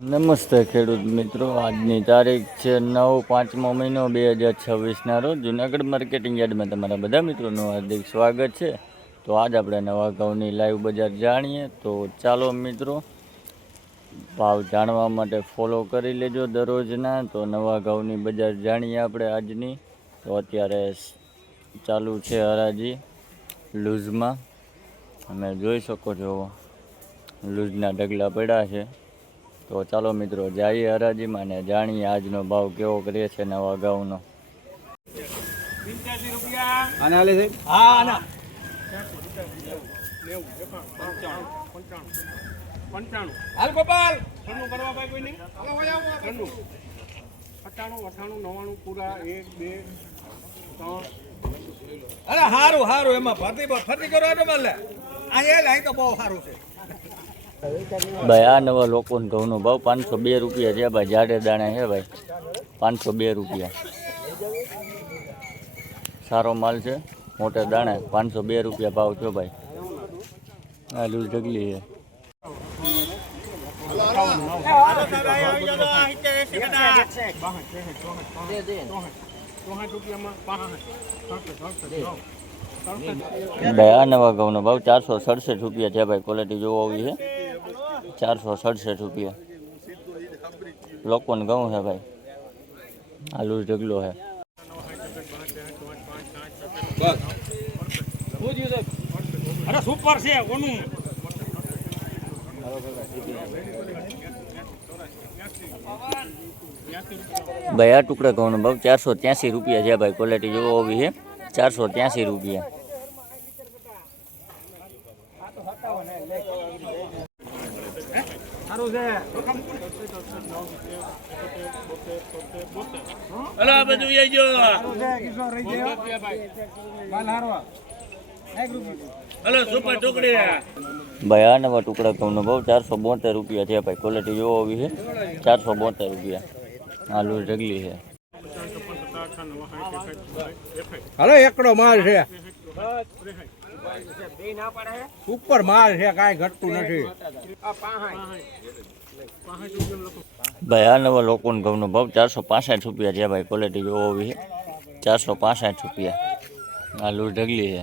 નમસ્તે ખેડૂત મિત્રો, આજની તારીખ છે 9/5/2026ના રોજ જૂનાગઢ માર્કેટિંગ યાર્ડમાં તમારા બધા મિત્રોનું હાર્દિક સ્વાગત છે। તો આજ આપણે નવા ઘઉંની લાઈવ બજાર જાણીએ। તો ચાલો મિત્રો, ભાવ જાણવા માટે ફોલો કરી લેજો દરરોજના। તો નવા ઘઉંની બજાર જાણીએ આપણે આજની। તો અત્યારે ચાલુ છે હરાજી લૂઝમાં, તમે જોઈ શકો છો લૂઝના ઢગલા પડ્યા છે। તો ચાલો મિત્રો જઈએ હરાજીમાં ને જાણીએ આજનો ભાવ કેવો કરે છે નવા ઘઉંનો। અરે હારું હારું એમાં ફરતી કરો અહીં તો બહુ સારું છે ભાઈ। આ નવા લોકોને ઘઉંનો ભાવ 502 રૂપિયા છે ભાઈ। જાડે દાણા છે ભાઈ, 502 રૂપિયા। સારો માલ છે, મોટા દાણા 502 રૂપિયા ભાવ થયો ભાઈ। આ લૂઝ ઢગલી છે। ભાઈ આ નવા ઘઉંનો ભાવ 467 રૂપિયા છે ભાઈ। ક્વોલિટી જોવો આવી છે, 467 રૂપિયા લોકોને ઘઉં છે ભાઈ। આ લૂઝ ઢગલો છે। અરે સુપર છે કોનું ભાઈ આ ટુકડા ઘઉંનો ભાવ 483 રૂપિયા છે ભાઈ। ક્વોલિટી જોવો આવી છે, 483 રૂપિયા। અલા બધું આવી ગયો હલો સુપર ટુકડી ભાઈ આ નવા ટુકડા ઘઉંનો ભાવ 472 રૂપિયા છે ભાઈ। ક્વોલિટી જોવો આવી છે, 472 રૂપિયા। આ લૂઝ ઢગલી છે। હલો એકડો માલ છે, ઉપર માલ છે, કાંઈ ઘટતું નથી ભાઈ આ નવા લોકોને ઘઉંનો ભાવ 465 રૂપિયા છે ભાઈ। ક્વોલિટી જોવો આવી છે, 465 રૂપિયા। આ લૂઝ ઢગલી છે।